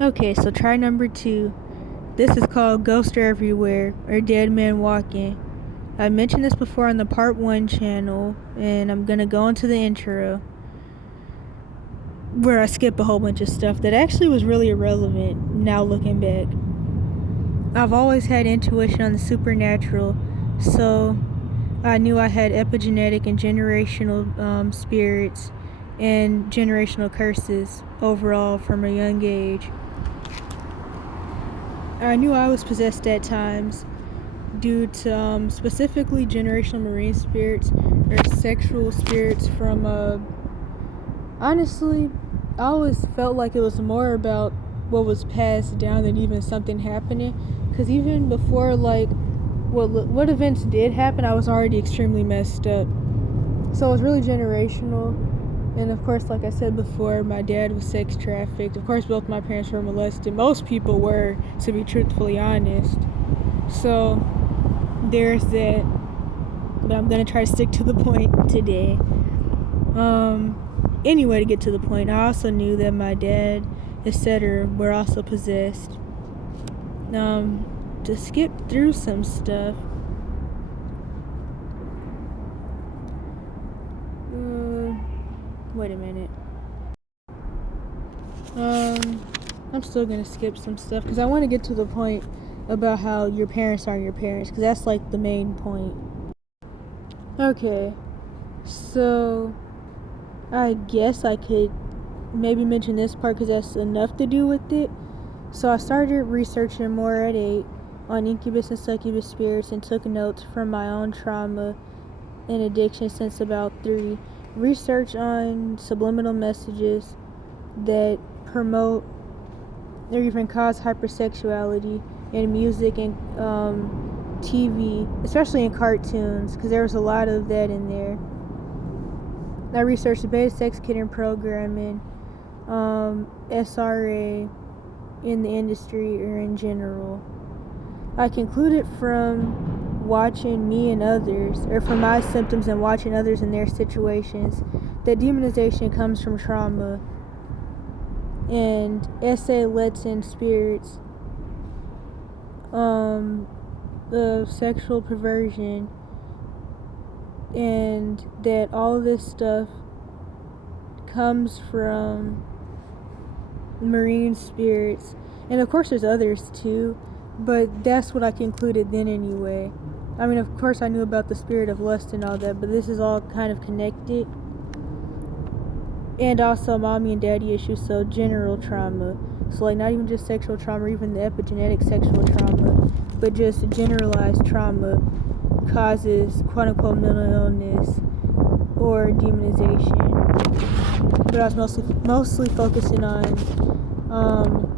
Okay, so try number 2. This is called Ghosts Are Everywhere, or Dead Man Walking. I mentioned this before on the Part 1 channel, and I'm gonna go into the intro, where I skip a whole bunch of stuff that actually was really irrelevant now looking back. I've always had intuition on the supernatural, so I knew I had epigenetic and generational spirits and generational curses overall from a young age. I knew I was possessed at times due to specifically generational marine spirits or sexual spirits from honestly, I always felt like it was more about what was passed down than even something happening, because even before like what events did happen, I was already extremely messed up. So it was really generational. And of course, like I said before, my dad was sex trafficked. Of course, both my parents were molested. Most people were, to be truthfully honest. So there's that. But I'm gonna try to stick to the point today. Anyway, to get to the point, I also knew that my dad, etc., were also possessed. To skip through some stuff. Wait a minute. I'm still gonna skip some stuff because I want to get to the point about how your parents aren't your parents, because that's like the main point. Okay, so I guess I could maybe mention this part because that's enough to do with it. So I started researching more at 8 on incubus and succubus spirits and took notes from my own trauma and addiction since about 3. Research on subliminal messages that promote or even cause hypersexuality in music and TV, especially in cartoons, because there was a lot of that in there. I researched the beta sex kitten programming, SRA in the industry or in general. I concluded from watching me and others, or from my symptoms and watching others in their situations, that demonization comes from trauma, and SA lets in spirits of sexual perversion, and that all this stuff comes from marine spirits, and of course there's others too, but that's what I concluded then anyway. I mean, of course I knew about the spirit of lust and all that, but this is all kind of connected. And also mommy and daddy issues, so general trauma. So like not even just sexual trauma or even the epigenetic sexual trauma, but just generalized trauma causes quote-unquote mental illness or demonization. But I was mostly focusing on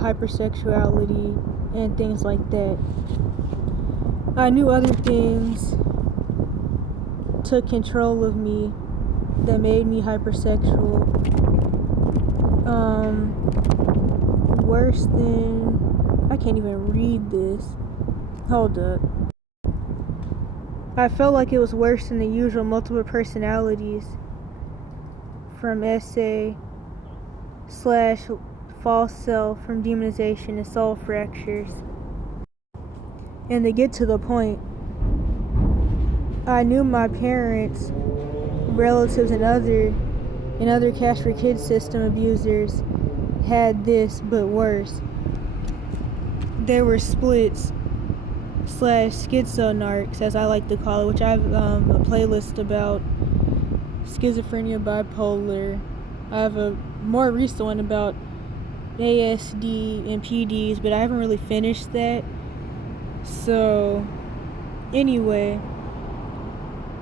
hypersexuality and things like that. I knew other things took control of me that made me hypersexual. Worse than... I can't even read this. Hold up. I felt like it was worse than the usual multiple personalities from SA / false self from demonization and soul fractures. And to get to the point, I knew my parents, relatives, and other cash for kids system abusers had this, but worse. There were splits / schizonarcs, as I like to call it, which I have a playlist about schizophrenia, bipolar. I have a more recent one about ASD and PDs, but I haven't really finished that. So anyway,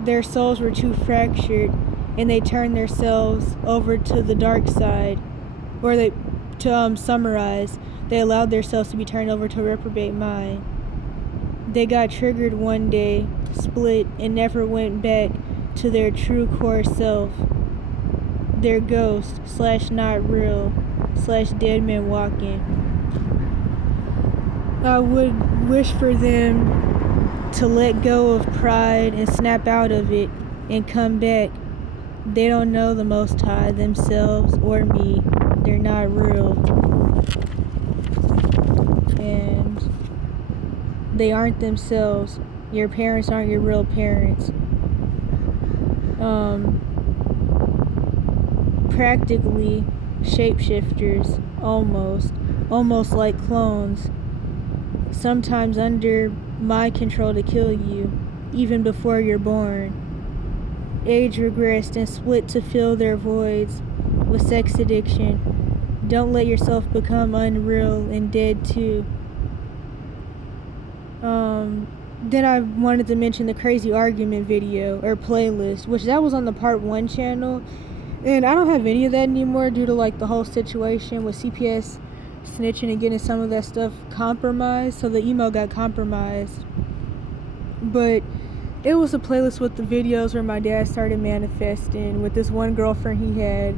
their souls were too fractured and they turned their selves over to the dark side, or to summarize, they allowed their selves to be turned over to a reprobate mind. They got triggered one day, split, and never went back to their true core self, their ghost / not real / dead man walking. I would wish for them to let go of pride and snap out of it and come back. They don't know the Most High, themselves, or me. They're not real. they aren't themselves. Your parents aren't your real parents. Practically shapeshifters, almost like clones, sometimes under my control to kill you, even before you're born. Age regressed and split to fill their voids with sex addiction. Don't let yourself become unreal and dead too. Then I wanted to mention the crazy argument video or playlist, which that was on the Part 1 channel. And I don't have any of that anymore due to like the whole situation with CPS snitching and getting some of that stuff compromised. So the email got compromised. But it was a playlist with the videos where my dad started manifesting with this one girlfriend he had.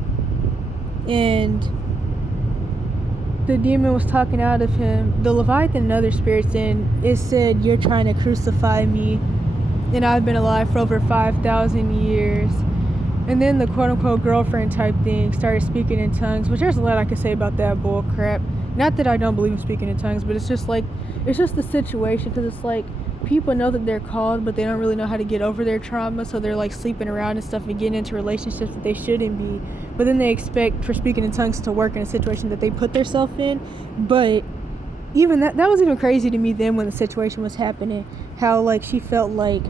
And the demon was talking out of him, the Leviathan and other spirits, and it said, "You're trying to crucify me, and I've been alive for over 5,000 years. And then the quote-unquote girlfriend type thing started speaking in tongues, which there's a lot I could say about that bull crap. Not that I don't believe in speaking in tongues, but it's just the situation, because it's like, people know that they're called, but they don't really know how to get over their trauma, so they're like sleeping around and stuff and getting into relationships that they shouldn't be. But then they expect for speaking in tongues to work in a situation that they put themselves in. But even that was even crazy to me then when the situation was happening, how like she felt like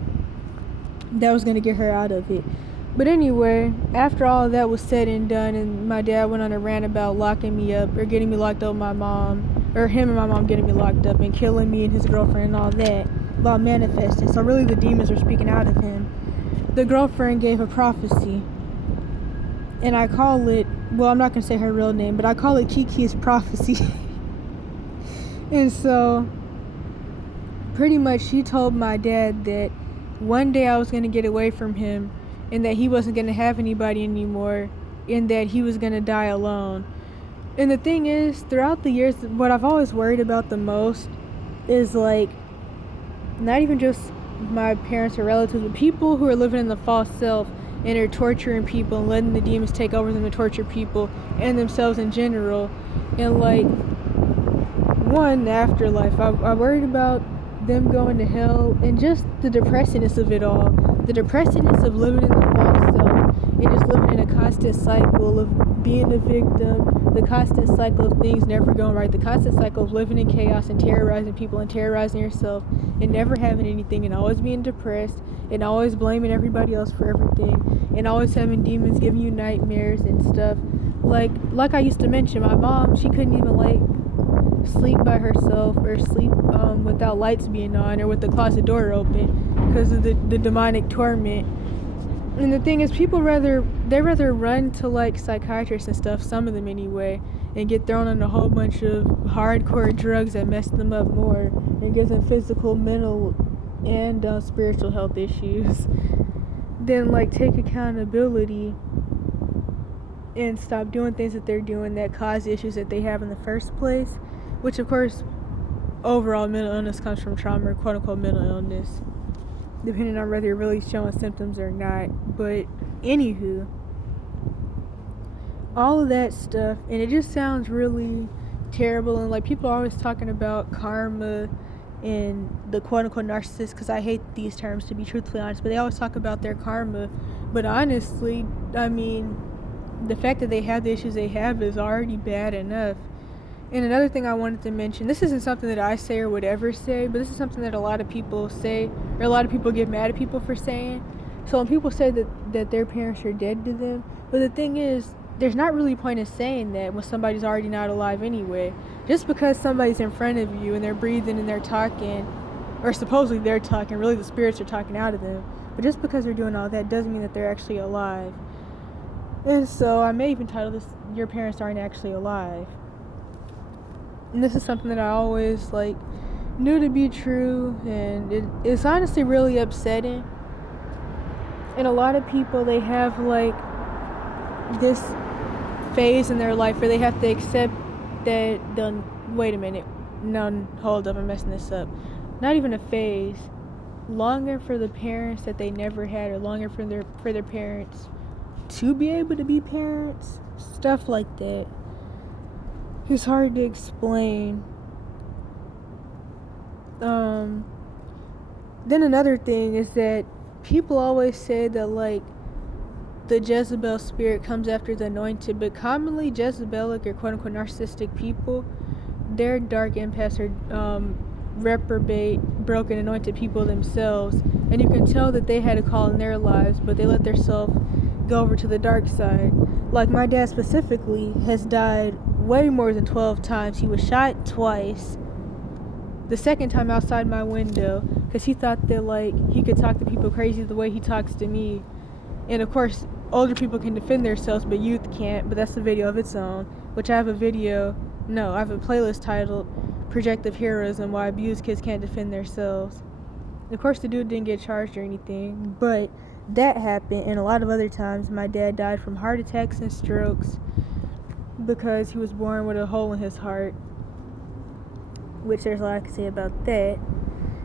that was going to get her out of it. But anyway, after all of that was said and done, and my dad went on a rant about locking me up or getting me locked up with my mom, or him and my mom getting me locked up and killing me and his girlfriend and all that, about manifesting. So really the demons were speaking out of him. The girlfriend gave a prophecy, and I call it, well, I'm not going to say her real name, but I call it Kiki's prophecy. And so pretty much she told my dad that one day I was going to get away from him, and that he wasn't going to have anybody anymore, and that he was going to die alone. And the thing is, throughout the years, what I've always worried about the most is like, not even just my parents or relatives, but people who are living in the false self and are torturing people and letting the demons take over them to torture people and themselves in general. And like, one, the afterlife, I worried about them going to hell, and just the depressingness of it all. The depressingness of living in the false self and just living in a constant cycle of being a victim, the constant cycle of things never going right, the constant cycle of living in chaos and terrorizing people and terrorizing yourself and never having anything, and always being depressed and always blaming everybody else for everything, and always having demons giving you nightmares and stuff. Like I used to mention, my mom, she couldn't even like sleep by herself or sleep without lights being on or with the closet door open because of the demonic torment. And the thing is, people rather run to like psychiatrists and stuff, some of them anyway, and get thrown on a whole bunch of hardcore drugs that mess them up more and gives them physical, mental, and spiritual health issues, than like take accountability and stop doing things that they're doing that cause issues that they have in the first place. Which, of course, overall mental illness comes from trauma or quote-unquote mental illness, depending on whether you're really showing symptoms or not. But anywho, all of that stuff, and it just sounds really terrible. And like, people are always talking about karma and the quote-unquote narcissist, because I hate these terms, to be truthfully honest, but they always talk about their karma. But honestly, I mean, the fact that they have the issues they have is already bad enough. And another thing I wanted to mention, this isn't something that I say or would ever say, but this is something that a lot of people say, or a lot of people get mad at people for saying. So when people say that their parents are dead to them, but the thing is, there's not really a point in saying that when somebody's already not alive anyway. Just because somebody's in front of you and they're breathing and they're talking, or supposedly they're talking, really the spirits are talking out of them, but just because they're doing all that doesn't mean that they're actually alive. And so I may even title this, "Your Parents Aren't Actually Alive." And this is something that I always like knew to be true, and it's honestly really upsetting. And a lot of people, they have like this phase in their life where they have to accept that wait a minute, no, hold up, I'm messing this up. Not even a phase. Longing for the parents that they never had, or longing for their parents to be able to be parents. Stuff like that. It's hard to explain. Then another thing is that people always say that, like, the Jezebel spirit comes after the anointed, but commonly Jezebelic or quote-unquote narcissistic people, their dark empaths are reprobate, broken, anointed people themselves, and you can tell that they had a call in their lives, but they let themselves go over to the dark side. Like my dad specifically has died way more than 12 times. He was shot twice. The second time outside my window, because he thought that, like, he could talk to people crazy the way he talks to me. And of course, older people can defend themselves, but youth can't. But that's a video of its own, which I have a playlist titled Projective Heroism, Why Abused Kids Can't Defend Themselves. And of course, the dude didn't get charged or anything, but that happened. And a lot of other times, my dad died from heart attacks and strokes because he was born with a hole in his heart, which there's a lot I can say about that.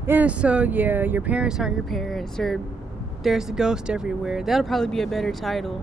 And so, yeah, your parents aren't your parents, or there's a ghost everywhere. That'll probably be a better title.